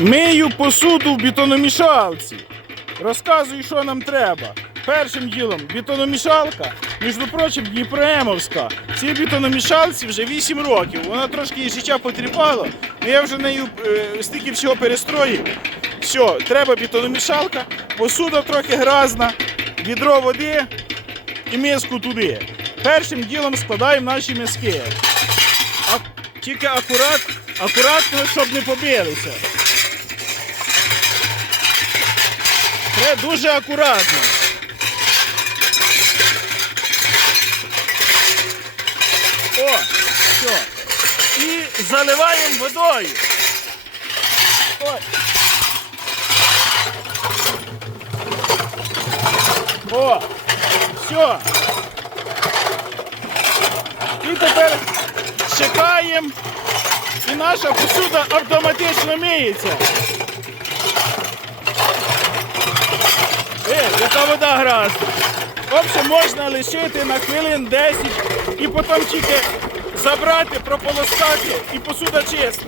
Мию посуду в бетономішалці. Розказую, що нам треба. Першим ділом бетономішалка, між прочим, Дніпроемовська. Цій бетономішалці вже 8 років. Вона трошки її життя потріпала, але я вже нею е, стільки всього перестроїв. Все, треба бетономішалка, посуда трохи грязна, відро води і миску туди. Першим ділом складаємо наші миски. А, тільки акурат, акуратно, щоб не побилися. Треба дуже акуратно. О, все. І заливаємо водою. Ой. О, все. І тепер чекаємо, і наша посуда автоматично миється. Е, яка вода гаразд. В можна лишити на хвилин 10 і потім тільки забрати, прополоскати і посуда чиста.